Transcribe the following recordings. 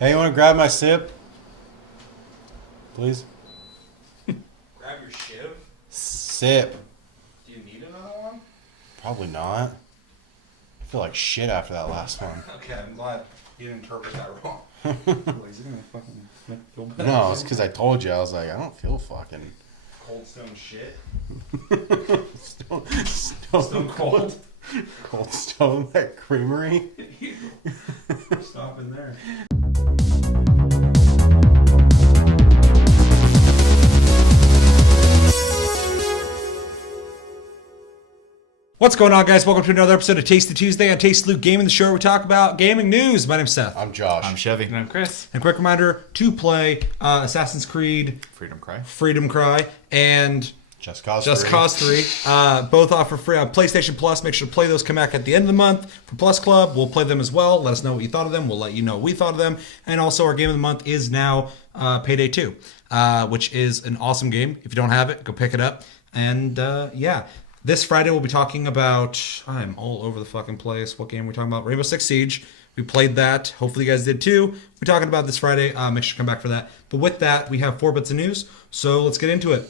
Hey, you want to grab my sip? Please? Grab your shiv? Sip. Do you need another one? Probably not. I feel like shit after that last one. Okay, I'm glad you didn't interpret that wrong. Is it gonna fucking make me feel better? No, it's because I told you. I was like, I don't feel fucking... Cold stone shit? Stone cold? Cold Stone, that creamery. Stop in there. What's going on, guys? Welcome to another episode of Tasty Tuesday on Tasty Loot Gaming, the show where we talk about gaming news. My name's Seth. I'm Josh. I'm Chevy. And I'm Chris. And quick reminder to play Assassin's Creed Freedom Cry. and Just Cause Just 3. Cause 3. Both offer free on PlayStation Plus. Make sure to play those. Come back at the end of the month for Plus Club. We'll play them as well. Let us know what you thought of them. We'll let you know what we thought of them. And also, our game of the month is now Payday 2, which is an awesome game. If you don't have it, go pick it up. And yeah. This Friday, we'll be talking about... I'm all over the fucking place. What game are we talking about? Rainbow Six Siege. We played that. Hopefully you guys did too. We're talking about this Friday. Make sure to come back for that. But with that, we have 4 bits of news. So let's get into it.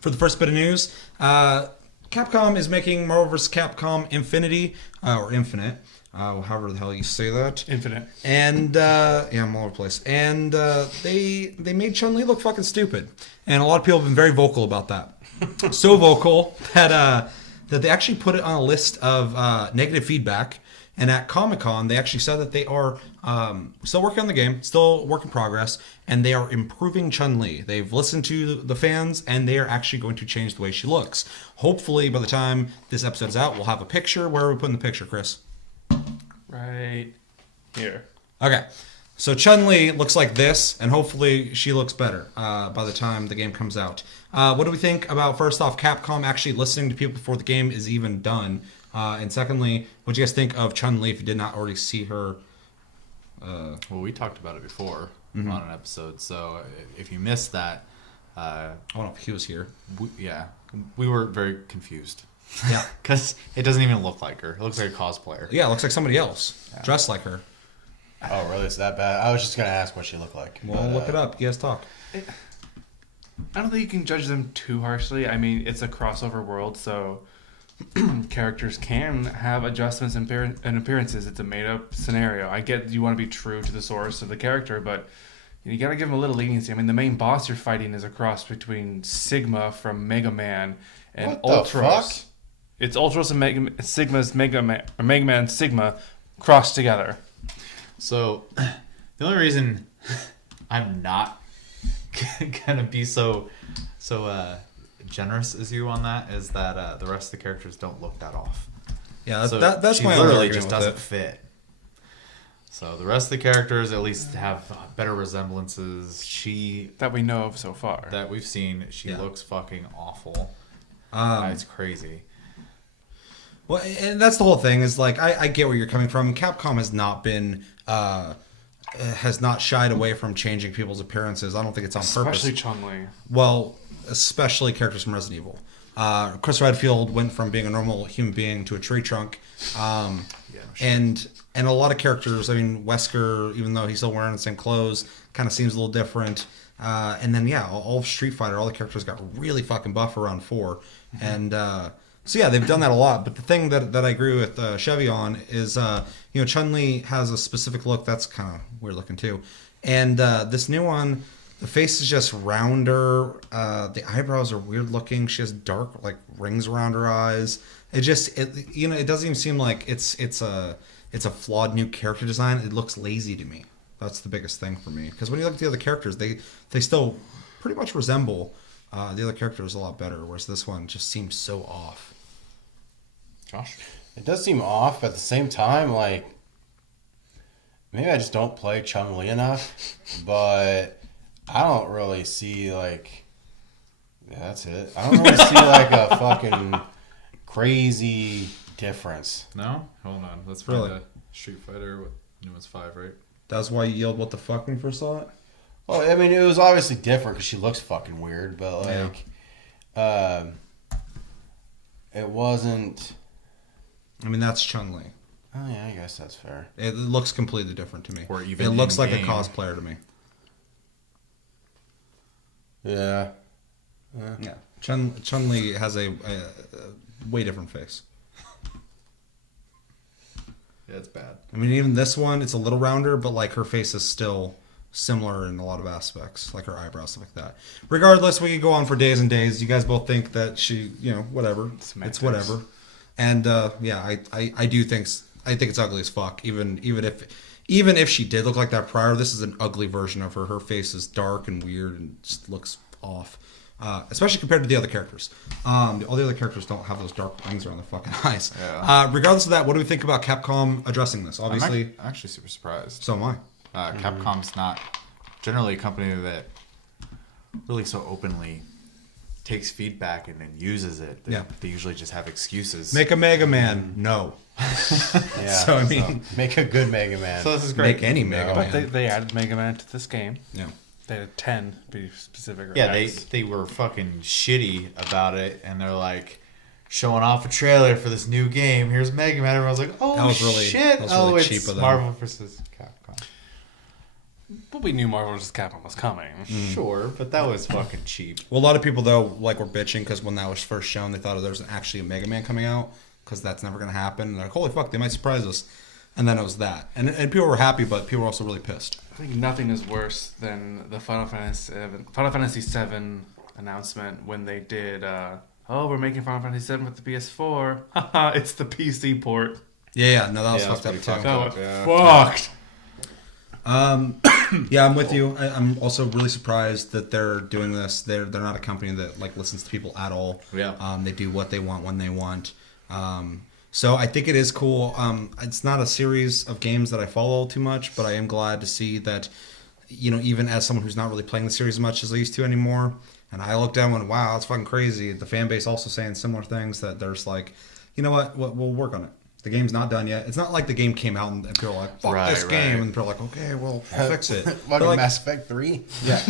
For the first bit of news, Capcom is making Marvel vs. Capcom Infinity, or Infinite, however the hell you say that. Infinite. And, yeah, I'm all over the place. And they made Chun-Li look fucking stupid. And a lot of people have been very vocal about that. So vocal that they actually put it on a list of negative feedback. And at Comic-Con, they actually said that they are still working on the game, still work in progress, and they are improving Chun-Li. They've listened to the fans, and they are actually going to change the way she looks. Hopefully, by the time this episode's out, we'll have a picture. Where are we putting the picture, Chris? Right here. Okay. So Chun-Li looks like this, and hopefully she looks better by the time the game comes out. What do we think about, first off, Capcom actually listening to people before the game is even done? And secondly, what do you guys think of Chun-Li if you did not already see her? Well, we talked about it before on an episode, so if you missed that, I don't know if he was here. we were very confused. Yeah. Because it doesn't even look like her. It looks like a cosplayer. Yeah, it looks like somebody else, dressed like her. Oh, really? It's that bad? I was just going to ask what she looked like. Well, look it up. You guys talk. I don't think you can judge them too harshly. I mean, it's a crossover world, so characters can have adjustments and appearances. It's a made-up scenario. I get you want to be true to the source of the character, but you got to give them a little leniency. I mean, the main boss you're fighting is a cross between Sigma from Mega Man and What the Ultros. fuck? It's Ultros and Sigma's Mega Man Sigma crossed together. So, the only reason I'm not gonna be so generous as you on that is that the rest of the characters don't look that off. Yeah, So that's she my only literally argument just with doesn't it. fit. So the rest of the characters at least have better resemblances. That we know of so far. That we've seen, she Yeah. looks fucking awful. It's crazy. Well, and that's the whole thing is like, I get where you're coming from. Capcom has not been, has not shied away from changing people's appearances. I don't think it's on purpose. Especially Chun-Li. Well, especially characters from Resident Evil. Chris Redfield went from being a normal human being to a tree trunk. And a lot of characters, I mean, Wesker, even though he's still wearing the same clothes, kind of seems a little different. And then, yeah, all of Street Fighter, all the characters got really fucking buff around 4. Mm-hmm. And so, yeah, they've done that a lot. But the thing that I agree with Chevy on is, Chun-Li has a specific look that's kind of weird looking too. And this new one, the face is just rounder. The eyebrows are weird looking. She has dark like rings around her eyes. It doesn't even seem like it's a flawed new character design. It looks lazy to me. That's the biggest thing for me. Because when you look at the other characters, they still pretty much resemble the other characters a lot better. Whereas this one just seems so off. Josh? It does seem off, but at the same time, like, maybe I just don't play Chun-Li enough, but I don't really see, like, yeah, that's it. I don't really see, like, a fucking crazy difference. No? Hold on. Let's Really? find a Street Fighter. What new one's 5, right? That's why you yelled "What the fuck" when you first saw it. Well, I mean, it was obviously different because she looks fucking weird, but, like, it wasn't... I mean, that's Chun-Li. Oh yeah, I guess that's fair. It looks completely different to me. Or even it looks like a in-game. cosplayer to me. Yeah. Yeah. Chun-Li has a way different face. Yeah, it's bad. I mean, even this one, it's a little rounder, but like her face is still similar in a lot of aspects, like her eyebrows, stuff like that. Regardless, we could go on for days and days. You guys both think that she, whatever. Semantics. It's whatever. And yeah, I do think it's ugly as fuck. Even if she did look like that prior, this is an ugly version of her. Her face is dark and weird and just looks off. Especially compared to the other characters. All the other characters don't have those dark rings around their fucking eyes. Yeah. Regardless of that, what do we think about Capcom addressing this? Obviously, I'm actually super surprised. so am I. Capcom's not generally a company that really so openly takes feedback and then uses it. They usually just have excuses. Make a Mega Man. No. Yeah. So, I mean... make a good Mega Man. So this is great. Make any Mega But Man. they added Mega Man to this game. Yeah. They had 10, to be specific. Right? Yeah, they were fucking shitty about it, and they're like showing off a trailer for this new game. Here's Mega Man. Everyone's like, "Oh That was really- shit! that was really it's cheap of them. Marvel versus Capcom." But we knew Marvel vs. Capcom was coming. Sure, but that was fucking cheap. Well, a lot of people, though, like were bitching because when that was first shown, they thought there was actually a Mega Man coming out because that's never going to happen. And they're like, holy fuck, they might surprise us. And then it was that. And people were happy, but people were also really pissed. I think nothing is worse than the Final Fantasy VII announcement when they did, we're making Final Fantasy VII with the PS4. Haha, it's the PC port. Yeah, no, that was Yeah, fucked up that's too. pretty That was Yeah. fucked. Yeah, I'm with you. I'm also really surprised that they're doing this. They're not a company that like listens to people at all. Yeah. They do what they want when they want. So I think it is cool. It's not a series of games that I follow too much, but I am glad to see that, even as someone who's not really playing the series as much as I used to anymore, and I looked down and went, wow, that's fucking crazy. The fan base also saying similar things, that there's like, you know what, we'll work on it. The game's not done yet. It's not like the game came out and people are like, fuck Right, this right. game. And people are like, okay, we'll fix it. Like They're like, Mass Effect 3? yeah.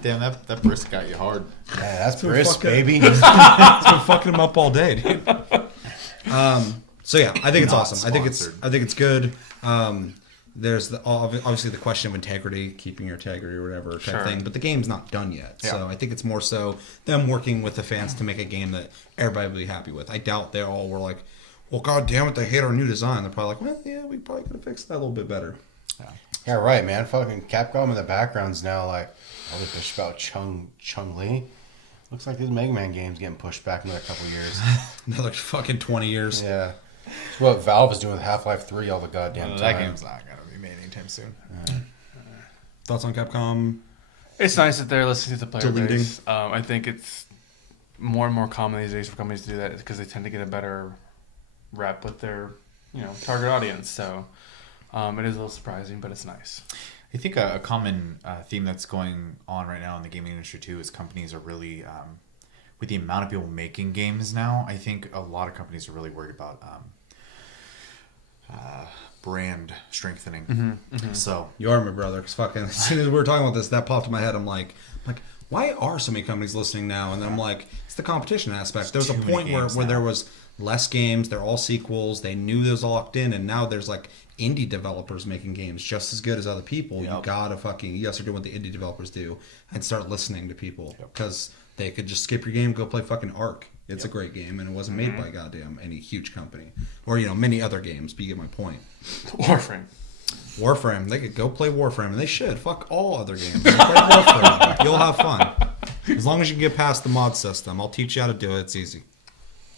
Damn, that brisk got you hard. Yeah, that's Dude, brisk, fuck it. baby. It's been fucking him up all day, dude. So yeah, I think it's Not awesome. sponsored. I think it's good. There's obviously the question of integrity, keeping your integrity or whatever type Sure. thing, but the game's not done yet. Yeah. So I think it's more so them working with the fans to make a game that everybody will be happy with. I doubt they all were like, well, god damn it, they hate our new design. They're probably like, well, yeah, we probably could have fixed that a little bit better. Yeah, right, man. Fucking Capcom in the background's now like, all the bitch about Chun-Li. Looks like this Mega Man game's getting pushed back another couple years. Another fucking 20 years. Yeah. It's what Valve is doing with Half-Life 3 all the goddamn time. That game's not gonna be made anytime soon. Thoughts on Capcom? It's nice that they're listening to the player Deleting. base. I think it's more and more common these days for companies to do that because they tend to get a better rep with their, target audience. So it is a little surprising, but it's nice. I think a common theme that's going on right now in the gaming industry too is companies are really, with the amount of people making games now, I think a lot of companies are really worried about brand strengthening. So You are my brother. Because fucking, as soon as we were talking about this, that popped in my head. I'm like, why are so many companies listening now? And then I'm like, it's the competition aspect. There was a too many point where games there now. was less games. They're all sequels. They knew they was locked in. And now there's like indie developers making games just as good as other people. Yep. You gotta start doing what the indie developers do and start listening to people. Because they could just skip your game, go play fucking Ark. It's a great game, and it wasn't made by goddamn any huge company. Or, many other games, but you get my point. Warframe. They could go play Warframe, and they should. Fuck all other games. Play Warframe. You'll have fun. As long as you can get past the mod system. I'll teach you how to do it. It's easy.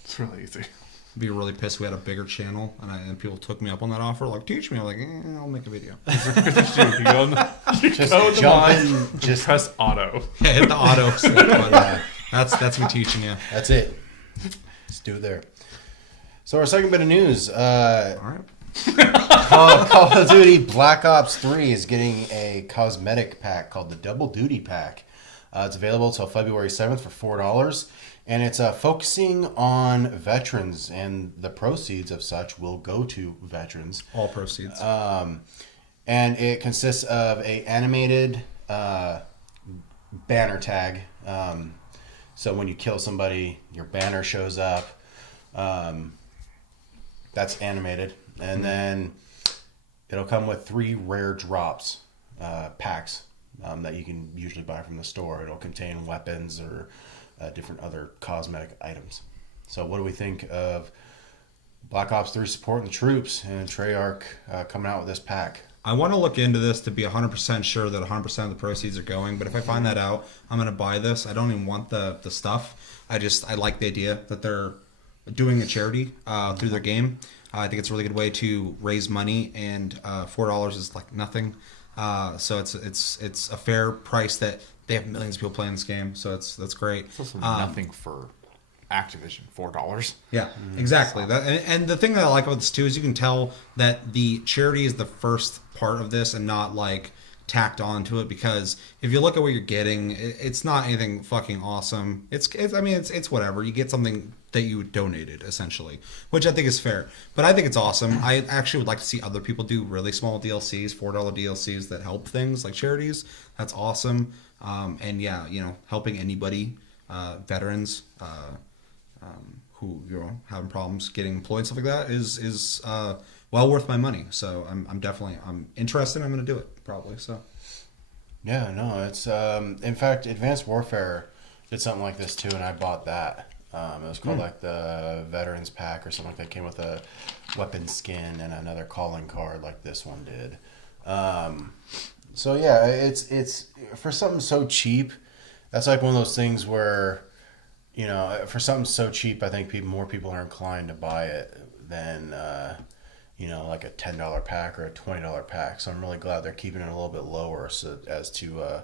It's really easy. I'd be really pissed we had a bigger channel, and people took me up on that offer. Like, teach me. I'm like, I'll make a video. You go in the, Just go in the jump mod, in, just press auto. Yeah, hit the auto. That's me teaching you. that's it. Just do it there. So our second bit of news, All right. Call of Duty Black Ops 3 is getting a cosmetic pack called the Double Duty Pack. It's available until February 7th for $4. And it's focusing on veterans, and the proceeds of such will go to veterans. All proceeds. And it consists of a animated banner tag. So when you kill somebody, your banner shows up. That's animated. And then it'll come with 3 rare drops, packs, that you can usually buy from the store. It'll contain weapons or different other cosmetic items. So what do we think of Black Ops 3 supporting the troops and Treyarch coming out with this pack? I want to look into this to be 100% sure that 100% of the proceeds are going, but if I find that out, I'm going to buy this. I don't even want the stuff. I like the idea that they're doing a charity through their game. I think it's a really good way to raise money, and $4 is like nothing. So it's a fair price that they have millions of people playing this game, so that's great. It's also nothing for Activision, $4. Yeah, exactly. And the thing that I like about this too is you can tell that the charity is the first part of this and not like tacked onto it, because if you look at what you're getting, it's not anything fucking awesome. It's whatever. You get something that you donated essentially, which I think is fair. But I think it's awesome. I actually would like to see other people do really small DLCs, $4 DLCs that help things like charities. That's awesome. And yeah, helping anybody, veterans, who having problems getting employed, stuff like that is well worth my money. So I'm definitely interested. I'm going to do it probably. So yeah, no, it's in fact Advanced Warfare did something like this too, and I bought that. It was called like the Veterans Pack or something like that. Came with a weapon skin and another calling card like this one did. So yeah, it's for something so cheap. That's like one of those things where, for something so cheap, I think more people are inclined to buy it than, like a $10 pack or a $20 pack. So I'm really glad they're keeping it a little bit lower so as to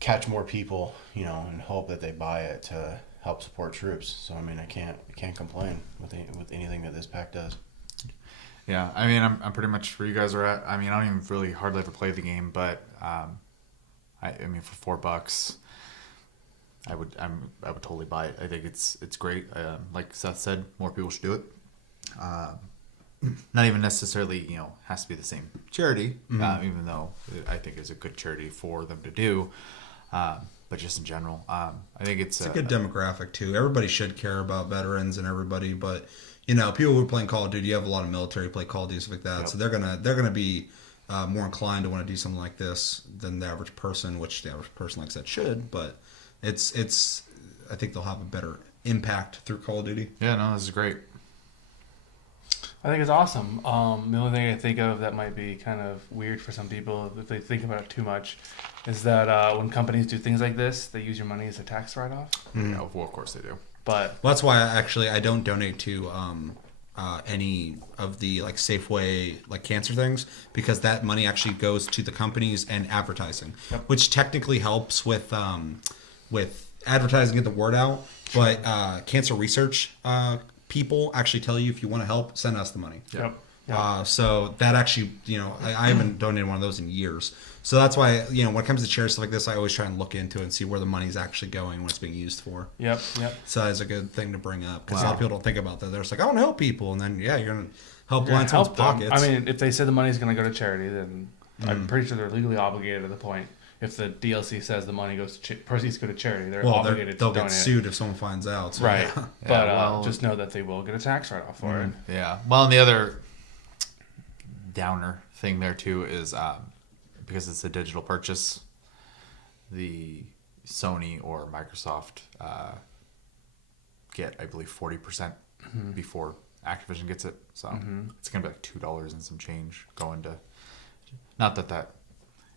catch more people, and hope that they buy it to help support troops. So I mean, I can't complain with anything that this pack does. Yeah, I mean, I'm pretty much where you guys are at. I mean, I don't even really hardly ever play the game, but I mean, for $4. I would totally buy it. I think it's great. Like Seth said, more people should do it. Not even necessarily, has to be the same charity, even though I think it's a good charity for them to do. But just in general, I think it's a good demographic too. Everybody should care about veterans and everybody, but people who are playing Call of Duty, you have a lot of military play Call of Duty, stuff like that. Yep. So they're gonna be more inclined to want to do something like this than the average person, which the average person, like I said, should. But it's I think they'll have a better impact through Call of Duty. Yeah, no, this is great. I think it's awesome. The only thing I think of that might be kind of weird for some people if they think about it too much is that when companies do things like this, they use your money as a tax write-off. Yeah, well, of course they do. But that's why I don't donate to any of the like Safeway like cancer things, because that money actually goes to the companies and advertising, which technically helps with advertising, get the word out. But cancer research people actually tell you if you want to help, send us the money. Yep. So that actually, I haven't donated one of those in years. So that's why, when it comes to charities stuff like this, I always try and look into it and see where the money's actually going, what it's being used for. Yep. So that's a good thing to bring up, because a lot of people don't think about that. They're just like, I want to help people, and then you're gonna help line someone's pockets. I mean, if they say the money's gonna go to charity, then I'm pretty sure they're legally obligated at the point. If the DLC says the money goes to proceeds go to charity, they're obligated to donate. They'll get sued if someone finds out. So right. Yeah. But just know that they will get a tax write-off for it. Yeah. Well, and the other downer thing there too is because it's a digital purchase, the Sony or Microsoft get, I believe, 40% before Activision gets it. So it's gonna be like $2 and some change going to. Not that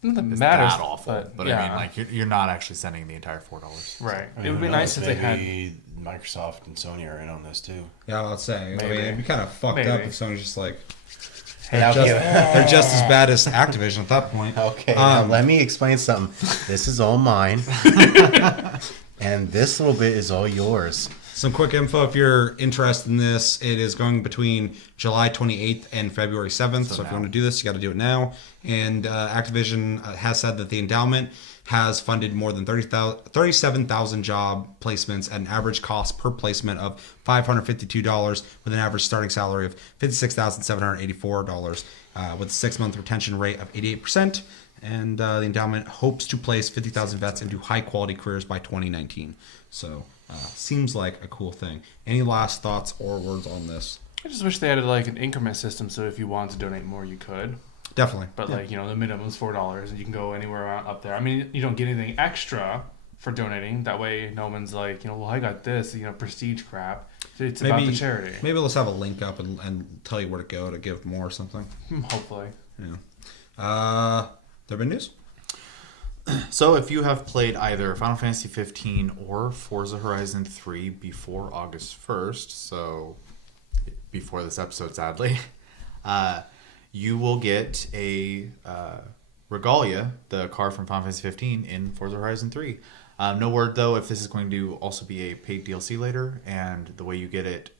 it's matters, that awful, but yeah. I mean, like you're not actually sending the entire $4. Right. It would be nice if they had. Microsoft and Sony are in on this too. Yeah, I'll say. Maybe. I mean, it'd be kind of fucked up if Sony's just like. They're just as bad as Activision at that point. Okay, now let me explain something. This is all mine, and this little bit is all yours. Some quick info if you're interested in this. It is going between July 28th and February 7th. So if you want to do this, you got to do it now. And Activision has said that the endowment has funded more than 37,000 job placements at an average cost per placement of $552 with an average starting salary of $56,784 with a 6-month retention rate of 88%. And the endowment hopes to place 50,000 vets into high-quality careers by 2019. So seems like a cool thing. Any last thoughts or words on this? I just wish they added like an increment system so if you wanted to donate more, you could. Definitely. But like, the minimum is $4 and you can go anywhere up there. I mean, you don't get anything extra for donating. That way no one's like, well, I got this, prestige crap. It's about the charity. Maybe let's have a link up and tell you where to go to give more or something. Hopefully. Yeah. There been news? So if you have played either Final Fantasy 15 or Forza Horizon 3 before August 1st, so before this episode, sadly, you will get a Regalia, the car from Final Fantasy 15, in Forza Horizon 3. No word, though, if this is going to also be a paid DLC later, and the way you get it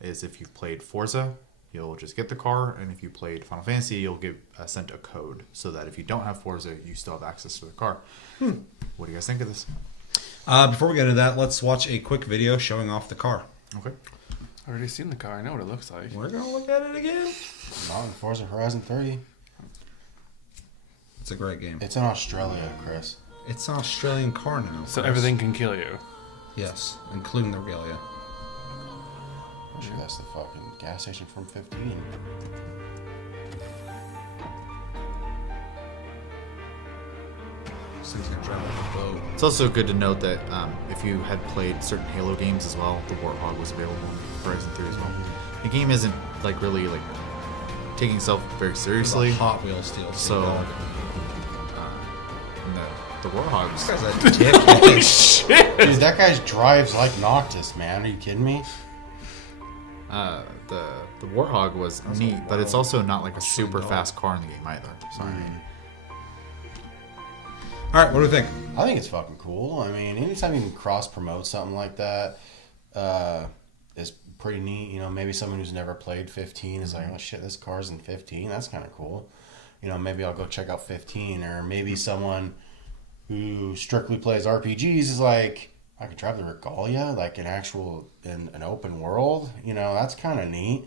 is if you've played Forza, you'll just get the car, and if you played Final Fantasy, you'll get sent a code, so that if you don't have Forza, you still have access to the car. What do you guys think of this? Before we get into that, let's watch a quick video showing off the car. Okay. I've already seen the car. I know what it looks like. We're going to look at it again. Not in Forza Horizon 3. It's a great game. It's in Australia, Chris. It's an Australian car now. So everything can kill you. Yes, including the Regalia. I'm sure that's the fucking gas station from 15. This thing's gonna drive off a boat. It's also good to note that if you had played certain Halo games as well, the Warthog was available in Horizon 3 as well. The game isn't really taking itself very seriously. Hot Wheels DLC. So the Warthog. This guy's a dick. Holy shit! Dude, that guy drives like Noctis, man. Are you kidding me? The Warthog was neat, but it's also not like a super fast car in the game either. So All right, what do we think? I think it's fucking cool. I mean, anytime you can cross promote something like that is pretty neat. Maybe someone who's never played 15 is like, oh shit, this car's in 15. That's kind of cool. Maybe I'll go check out 15, or maybe someone who strictly plays RPGs is like, I could drive the Regalia, like in an open world. That's kind of neat.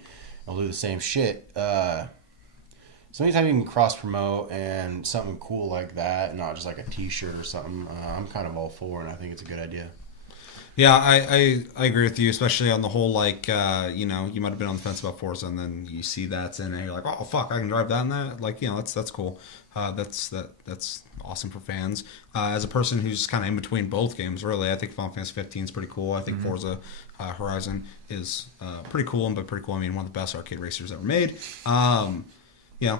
I'll do the same shit. So anytime you can cross promote and something cool like that, not just like a T-shirt or something, I'm kind of all for it. And I think it's a good idea. Yeah, I agree with you, especially on the whole, you might have been on the fence about Forza, and then you see that's in it, and you're like, oh fuck, I can drive that and that. That's cool. That's awesome for fans. As a person who's kind of in between both games, really, I think Final Fantasy 15 is pretty cool. I think Forza Horizon is pretty cool, but pretty cool. I mean, one of the best arcade racers ever made.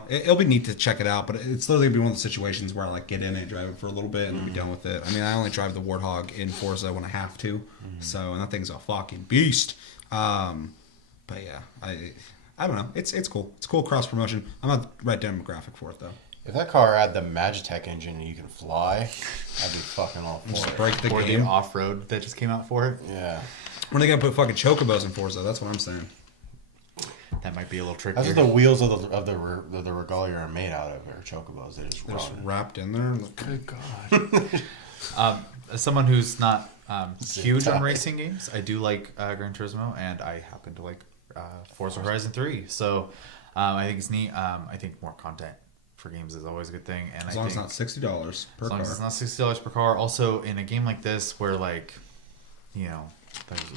It'll be neat to check it out, but it's literally gonna be one of the situations where I get in it, drive it for a little bit, and then be done with it. I mean, I only drive the Warthog in Forza when I have to, and that thing's a fucking beast. But yeah, I don't know. It's cool. It's cool cross promotion. I'm not the right demographic for it though. If that car had the Magitech engine and you can fly, I'd be fucking all for it. Break the or game. the off-road that just came out for it. Yeah. When are they gonna put fucking chocobos in Forza? That's what I'm saying. That might be a little trickier. That's what the wheels of the Regalia are made out of, or chocobos. They just They're just run. wrapped in there. Good God. As someone who's not huge on tie. racing games, I do like Gran Turismo, and I happen to like Forza Horizon 3. So I think it's neat. I think more content for games is always a good thing. And As long as it's not $60 per car. As long as it's not $60 per car. Also, in a game like this where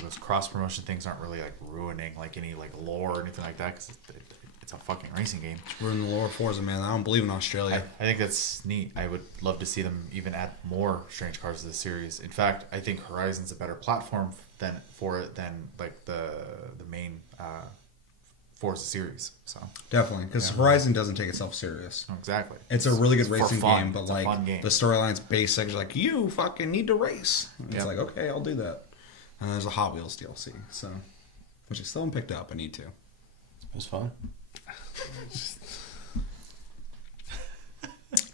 those cross promotion things aren't really ruining any lore or anything like that, because it's a fucking racing game. We're in the lower Forza, man. I don't believe in I Australia. think that's neat. I would love to see them even add more strange cars to the series. In fact, I think Horizon's a better platform than the main Forza series. So Definitely, because Horizon doesn't take itself serious. exactly, It's a really good for racing fun. game, but It's a fun game. the storyline's basic. You're like, you fucking need to race. And It's Yep. like, okay, I'll do that. And there's a Hot Wheels DLC, so which I still haven't picked up. I need to. It was fun.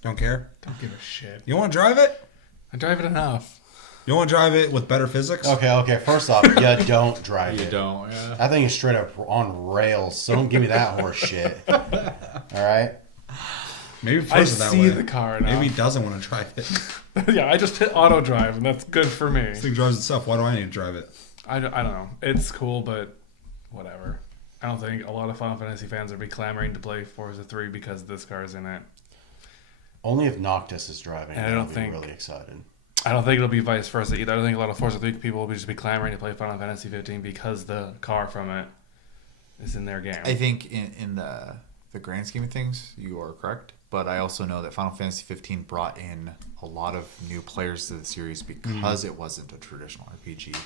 Don't care. Don't give a shit. You want to drive it? I drive it enough. You want to drive it with better physics? Okay. First off, you don't drive You it. don't, yeah. That thing is straight up on rails, so don't give me that horse shit. All right? Maybe I Forza that see way. the car now. Maybe he doesn't want to drive it. Yeah, I just hit auto drive, and that's good for me. This thing drives itself. Why do I need to drive it? I don't know. It's cool, but whatever. I don't think a lot of Final Fantasy fans would be clamoring to play Forza 3 because this car's in it. Only if Noctis is driving. And I I'll don't be think- really excited. I don't think it'll be vice versa either. I don't think a lot of Forza 3 people will just be clamoring to play Final Fantasy 15 because the car from it is in their game. I think in the grand scheme of things, you are correct. But I also know that Final Fantasy 15 brought in a lot of new players to the series because it wasn't a traditional RPG.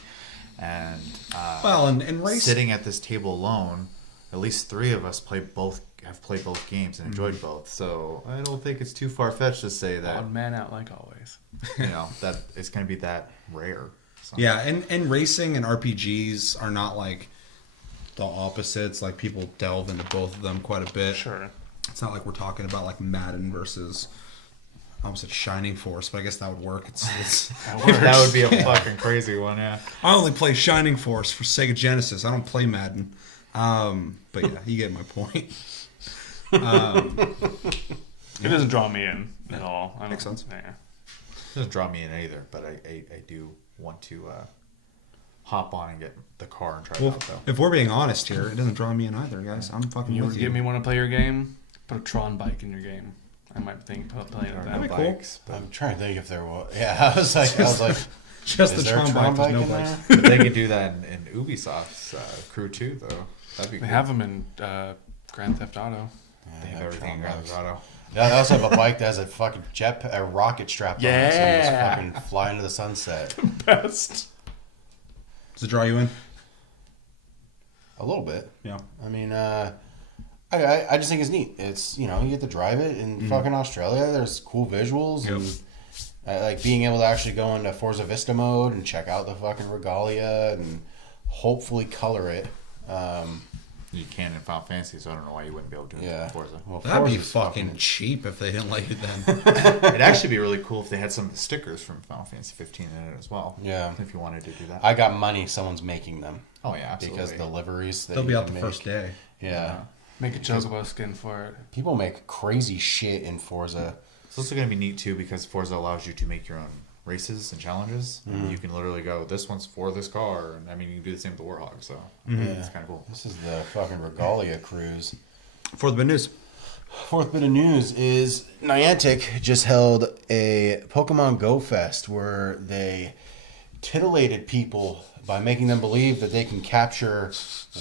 And and race sitting at this table alone, at least 3 of us have played both games and enjoyed both. So I don't think it's too far fetched to say that odd man out like always. that it's going to be that rare. So. Yeah, and racing and RPGs are not like the opposites. Like people delve into both of them quite a bit. Sure. It's not like we're talking about like Madden versus I almost said Shining Force, but I guess that would work. It's that would be a fucking crazy one, yeah. I only play Shining Force for Sega Genesis. I don't play Madden. But yeah, you get my point. It doesn't draw me in at all. Makes sense. Yeah. It doesn't draw me in either, but I do want to hop on and get the car and try it out, though. If we're being honest here, it doesn't draw me in either, guys. I'm fucking You with would you. get me want to play your game? Put a Tron bike in your game. I might think about playing with That'd be that. cool. Bikes, but I'm trying to think if there was. Yeah, I was like, Just is the there a Tron bike, there's no in bikes. there? but they could do that in Ubisoft's Crew 2, though. That'd be They cool. have them in Grand Theft Auto. They have Yeah, everything in Tron Grand bikes. Theft Auto. Yeah, they also have a bike that has a fucking a rocket strap on it, so you just Yeah. fucking fly into the sunset. Best. Does it draw you in? A little bit. Yeah. I mean, I just think it's neat. It's, you get to drive it in fucking Australia. There's cool visuals Yep. and like being able to actually go into Forza Vista mode and check out the fucking regalia and hopefully color it. You can in Final Fantasy, so I don't know why you wouldn't be able to do it Yeah. in Forza. Well, That'd be Forza's fucking cheap if they didn't let you then. It'd actually be really cool if they had some of the stickers from Final Fantasy 15 in it as well. Yeah. If you wanted to do that. I got money. Someone's making them Oh, yeah, absolutely. because the liveries. That They'll be you out can the make- first day. Yeah. Make a chocobo skin for it. People make crazy shit in Forza. It's also going to be neat, too, because Forza allows you to make your own races and challenges. And you can literally go, this one's for this car. And I mean, you can do the same with the Warhog, so it's kind of cool. This is the fucking regalia cruise. For the big news. Fourth bit of news is Niantic just held a Pokemon Go Fest where they titillated people by making them believe that they can capture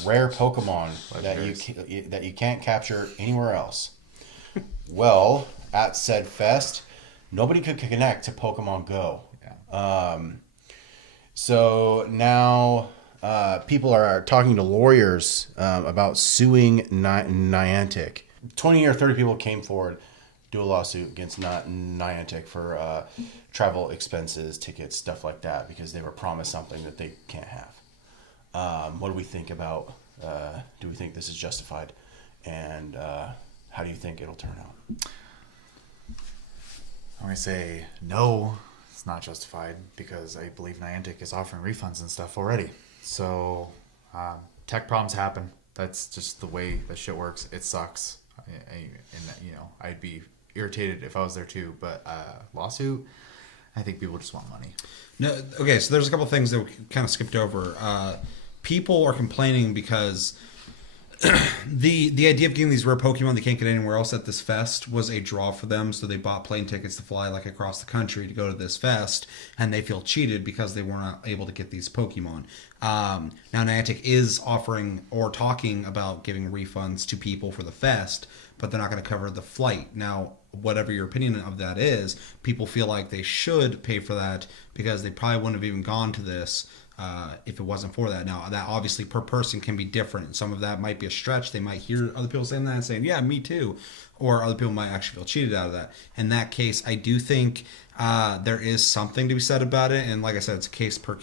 rare Pokemon that you can't capture anywhere else. Well, at said fest, nobody could connect to Pokemon Go. Yeah. So now people are talking to lawyers about suing Niantic. 20 or 30 people came forward, do a lawsuit against Niantic for travel expenses, tickets, stuff like that, because they were promised something that they can't have. What do we think about, do we think this is justified? And how do you think it'll turn out? I'm going to say no, it's not justified because I believe Niantic is offering refunds and stuff already. So tech problems happen. That's just the way that shit works. It sucks. I'd be irritated if I was there too. But lawsuit, I think people just want money. No, okay, so there's a couple things that we kind of skipped over. People are complaining because the idea of getting these rare Pokemon they can't get anywhere else at this fest was a draw for them, so they bought plane tickets to fly like across the country to go to this fest, and they feel cheated because they were not able to get these Pokemon. Now Niantic is offering or talking about giving refunds to people for the fest, but they're not going to cover the flight. Now, whatever your opinion of that is, people feel like they should pay for that because they probably wouldn't have even gone to this if it wasn't for that. Now, that obviously per person can be different. Some of that might be a stretch. They might hear other people saying that and saying, yeah, me too. Or other people might actually feel cheated out of that. In that case, I do think there is something to be said about it. And like I said, it's a case by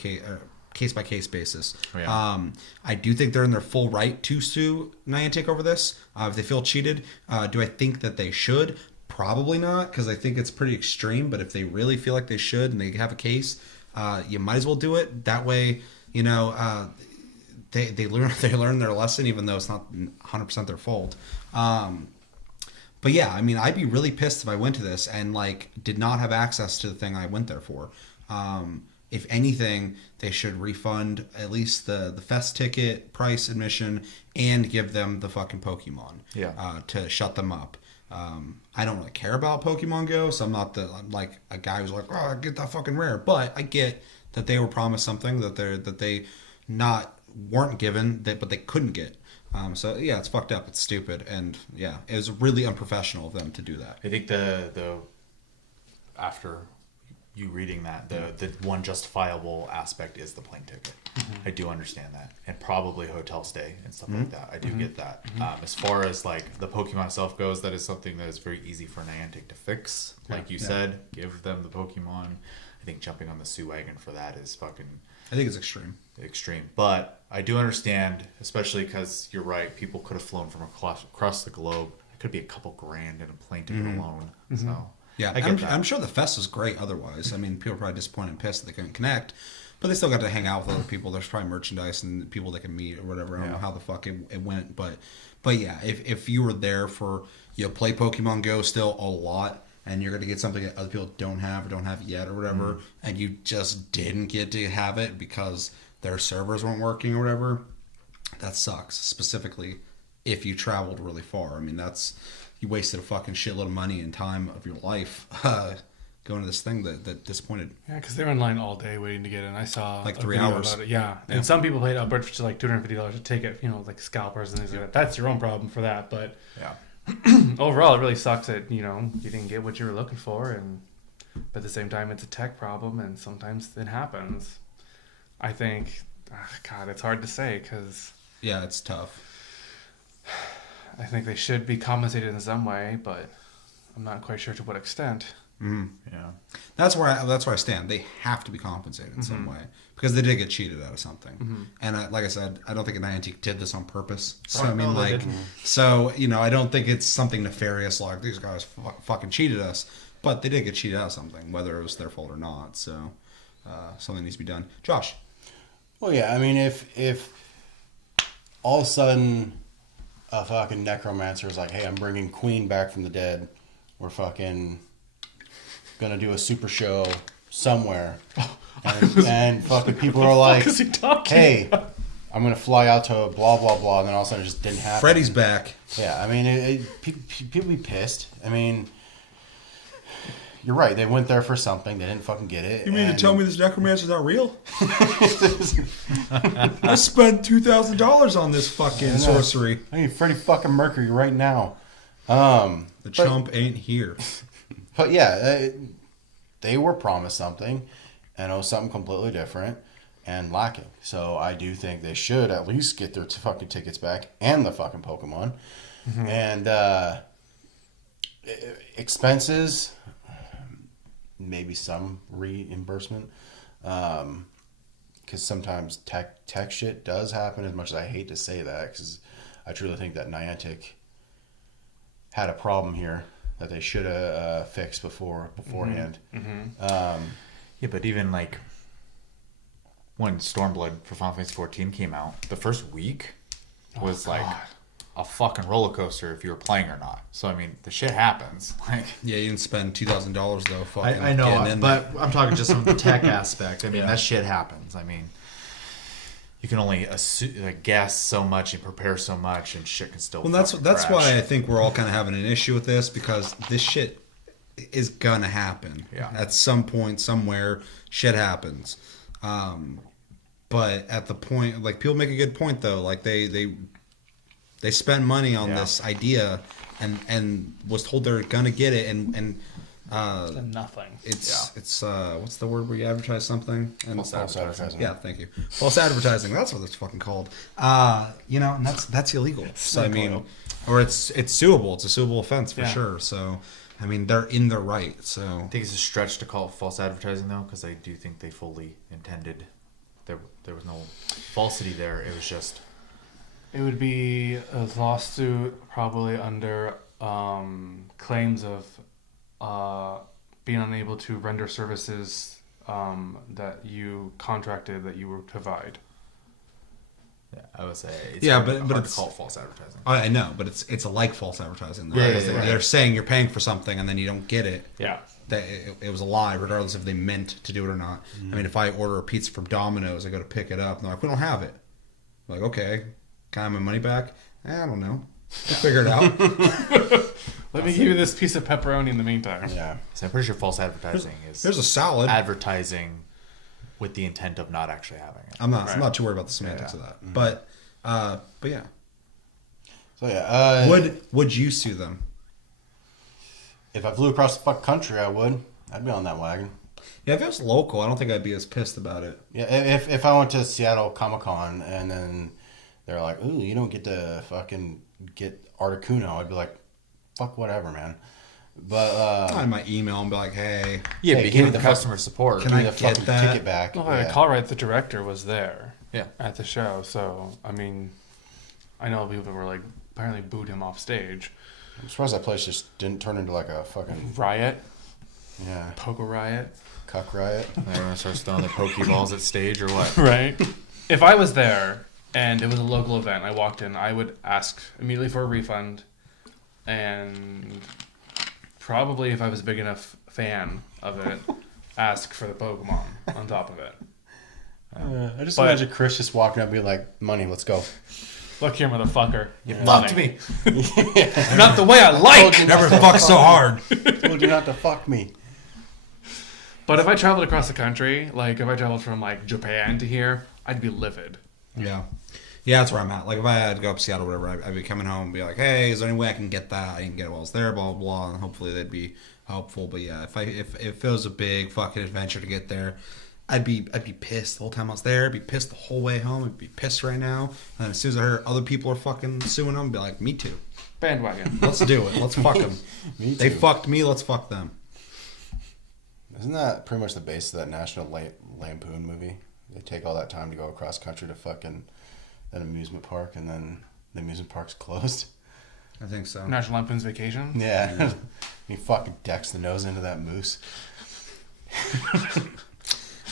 case basis. Oh, yeah. I do think they're in their full right to sue Niantic over this. If they feel cheated, do I think that they should? Probably not, because I think it's pretty extreme. But if they really feel like they should and they have a case, you might as well do it. That way, they learn their lesson, even though it's not 100% their fault. But yeah, I mean, I'd be really pissed if I went to this and did not have access to the thing I went there for. If anything, they should refund at least the fest ticket price, admission, and give them the fucking Pokemon. Yeah. To shut them up. I don't really care about Pokemon Go, so I'm not a guy who's like, oh, get that fucking rare. But I get that they were promised something that they weren't given, but they couldn't get. So yeah, it's fucked up. It's stupid, and yeah, it was really unprofessional of them to do that. I think the after you reading that, the one justifiable aspect is the plane ticket. I do understand that, and probably hotel stay and stuff like that. I do get that. As far as like the Pokemon itself goes, that is something that is very easy for Niantic to fix. Like you said, give them the Pokemon. I think jumping on the Sue wagon for that is fucking. I think it's extreme. But I do understand, especially because you're right. People could have flown from across the globe. It could be a couple grand in a plane ticket alone. So. Yeah, I'm sure the fest was great otherwise. I mean, people are probably disappointed and pissed that they couldn't connect, but they still got to hang out with other people. There's probably merchandise and people they can meet or whatever. I don't know how the fuck it went, but yeah, if you were there for, play Pokemon Go still a lot, and you're going to get something that other people don't have or don't have yet or whatever, and you just didn't get to have it because their servers weren't working or whatever, that sucks, specifically if you traveled really far. I mean, you wasted a fucking shitload of money and time of your life going to this thing that disappointed. Yeah, because they were in line all day waiting to get in. I saw like 3 hours. Yeah, and some people paid upwards for like $250 a ticket. Like scalpers and things like that. That's your own problem for that. But overall, it really sucks that you didn't get what you were looking for, but at the same time, it's a tech problem, and sometimes it happens. I think, God, it's hard to say because it's tough. I think they should be compensated in some way, but I'm not quite sure to what extent. Yeah, that's where I stand. They have to be compensated in some way because they did get cheated out of something. And like I said, I don't think Niantic did this on purpose. So I mean, I don't think it's something nefarious like these guys fucking cheated us. But they did get cheated out of something, whether it was their fault or not. So something needs to be done. Josh. Well, yeah. I mean, if all of a sudden a fucking necromancer is like, hey, I'm bringing Queen back from the dead. We're fucking gonna do a super show somewhere. And fucking people are like, hey, I'm gonna fly out to blah, blah, blah. And then all of a sudden it just didn't happen. Freddy's back. Yeah, I mean, people be pissed. I mean, you're right. They went there for something. They didn't fucking get it. You mean to tell me this necromancer's not real? I spent $2,000 on this fucking sorcery. I need Freddie fucking Mercury right now. The chump ain't here. But yeah, they were promised something, and it was something completely different and lacking. So I do think they should at least get their fucking tickets back and the fucking Pokemon. And expenses, maybe some reimbursement, because sometimes tech shit does happen. As much as I hate to say that, because I truly think that Niantic had a problem here that they should have fixed beforehand. Yeah, but even like when Stormblood for Final Fantasy 14 came out, the first week was like a fucking roller coaster if you were playing or not. So I mean, the shit happens. Like, yeah, you didn't spend $2,000 though. Fucking I know, but I'm talking just on the tech aspect. I mean, that shit happens. I mean, you can only guess so much and prepare so much, and shit can still. Well, that's why I think we're all kind of having an issue with this, because this shit is gonna happen. Yeah. At some point, somewhere, shit happens. But at the point, like, people make a good point though. Like they spend money on this idea, and was told they're gonna get it, and nothing. It's what's the word where you advertise something? And False advertising. Yeah, thank you. False advertising. That's what it's fucking called. And that's illegal. So I mean, or it's suable. It's a suable offense for sure. So I mean, they're in their right. So I think it's a stretch to call it false advertising though, because I do think they fully intended there was no falsity there. It was just. It would be a lawsuit probably under claims of being unable to render services that you contracted that you would provide. Yeah, I would say. But it's called false advertising. I know, but it's like false advertising. Yeah, They're saying you're paying for something and then you don't get it. Yeah. That it was a lie, regardless if they meant to do it or not. I mean, if I order a pizza from Domino's, I go to pick it up, and they're like, "We don't have it." I'm like, okay, can I have my money back? I don't know. We'll figure it out. Let me give you this piece of pepperoni in the meantime. Yeah. So I'm pretty sure false advertising is. There's a salad. Advertising with the intent of not actually having it. I'm not too worried about the semantics of that. But yeah. So yeah, Would you sue them? if I flew across the fucking country, I would. I'd be on that wagon. Yeah, if it was local, I don't think I'd be as pissed about it. Yeah, if I went to Seattle Comic Con and then they're like, "Ooh, you don't get to fucking get Articuno," I'd be like, "Fuck whatever, man." But I'd my email and be like, "Hey, Yeah, Hey, but give me you the the customer support. Can give I me the get fucking that? ticket back. Well, if I Yeah. recall right, the director was there Yeah. at the show. So, I mean, I know people were like, apparently booed him off stage. I'm surprised that place just didn't turn into like a fucking Riot, yeah Poker Riot. cuck riot. They're gonna start throwing the Pokeballs at stage or what? Right. If I was there and it was a local event, I walked in, I would ask immediately for a refund, and probably if I was a big enough fan of it, ask for the Pokemon on top of it. I just But- imagine Chris just walking up and being like, "Money, let's go." Look here, motherfucker. You Fucked me. Not the way I like. never fucked so hard." Told you not to fuck me. But if I traveled across the country, like if I traveled from like Japan to here, I'd be livid. Yeah. Yeah, that's where I'm at. Like, if I had to go up to Seattle or whatever, I'd be coming home and be like, "Hey, is there any way I can get that? I didn't get it while I was there, blah, blah, blah." And hopefully they'd be helpful. But yeah, if it was a big fucking adventure to get there, I'd be pissed the whole time I was there. I'd be pissed the whole way home. I'd be pissed right now. And then as soon as I heard other people are fucking suing them, I'd be like, "Me too. Bandwagon. Let's do it. Let's fuck them. Me They too. fucked me. Let's fuck them." Isn't that pretty much the base of that National Lampoon movie? They take all that time to go across country to fucking an amusement park, and then the amusement park's closed. I think so. National Lampoon's Vacation. Yeah, he fucking decks the nose into that moose.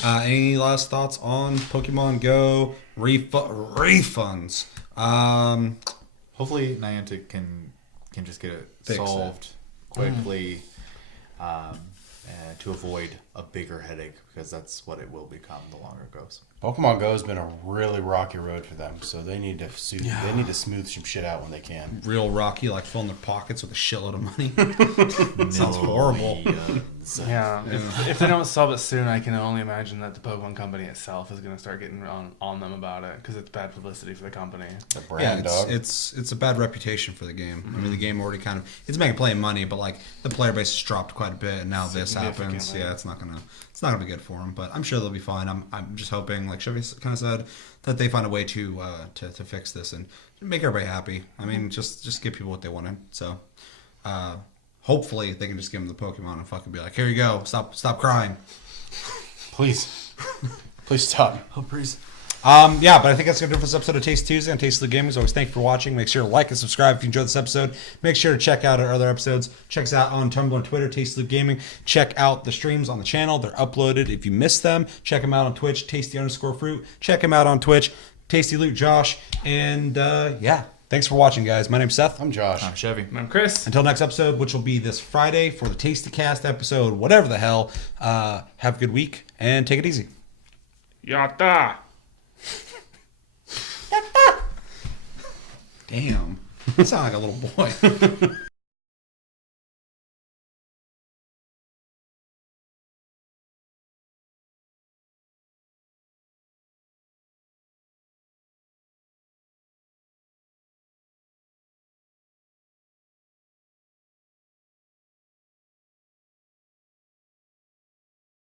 Any last thoughts on Pokemon Go refunds? Hopefully Niantic can just get it Fix solved quickly to avoid a bigger headache, because that's what it will become the longer it goes. Pokemon Go has been a really rocky road for them, so they need to they need to smooth some shit out when they can. Real rocky, like filling their pockets with a shitload of money. Sounds horrible. Millions. Yeah. If they don't solve it soon, I can only imagine that the Pokemon company itself is going to start getting on them about it, because it's bad publicity for the company. The brand dog. It's a bad reputation for the game. I mean, the game already kind of it's making playing money, but like the player base has dropped quite a bit, and now this happens. Significantly. Yeah, it's not gonna be good for them. But I'm sure they'll be fine. I'm just hoping, like Chevy kind of said, that they find a way to fix this and make everybody happy. I mean, just give people what they wanted. So hopefully they can just give them the Pokemon and fucking be like, "Here you go. Stop crying." Please stop. Oh, please. Yeah, but I think that's going to do it for this episode of Taste Tuesday on Taste of the Gaming. As always, thank you for watching. Make sure to like and subscribe if you enjoyed this episode. Make sure to check out our other episodes. Check us out on Tumblr and Twitter, Taste of the Gaming. Check out the streams on the channel. They're uploaded. If you missed them, check them out on Twitch, Tasty_Fruit. Check them out on Twitch, Tasty Loot Josh. And yeah, thanks for watching, guys. My name's Seth. I'm Josh. I'm Chevy. And I'm Chris. Until next episode, which will be this Friday for the Tasty Cast episode, whatever the hell. Have a good week and take it easy. Yatta! Damn. You sound like a little boy.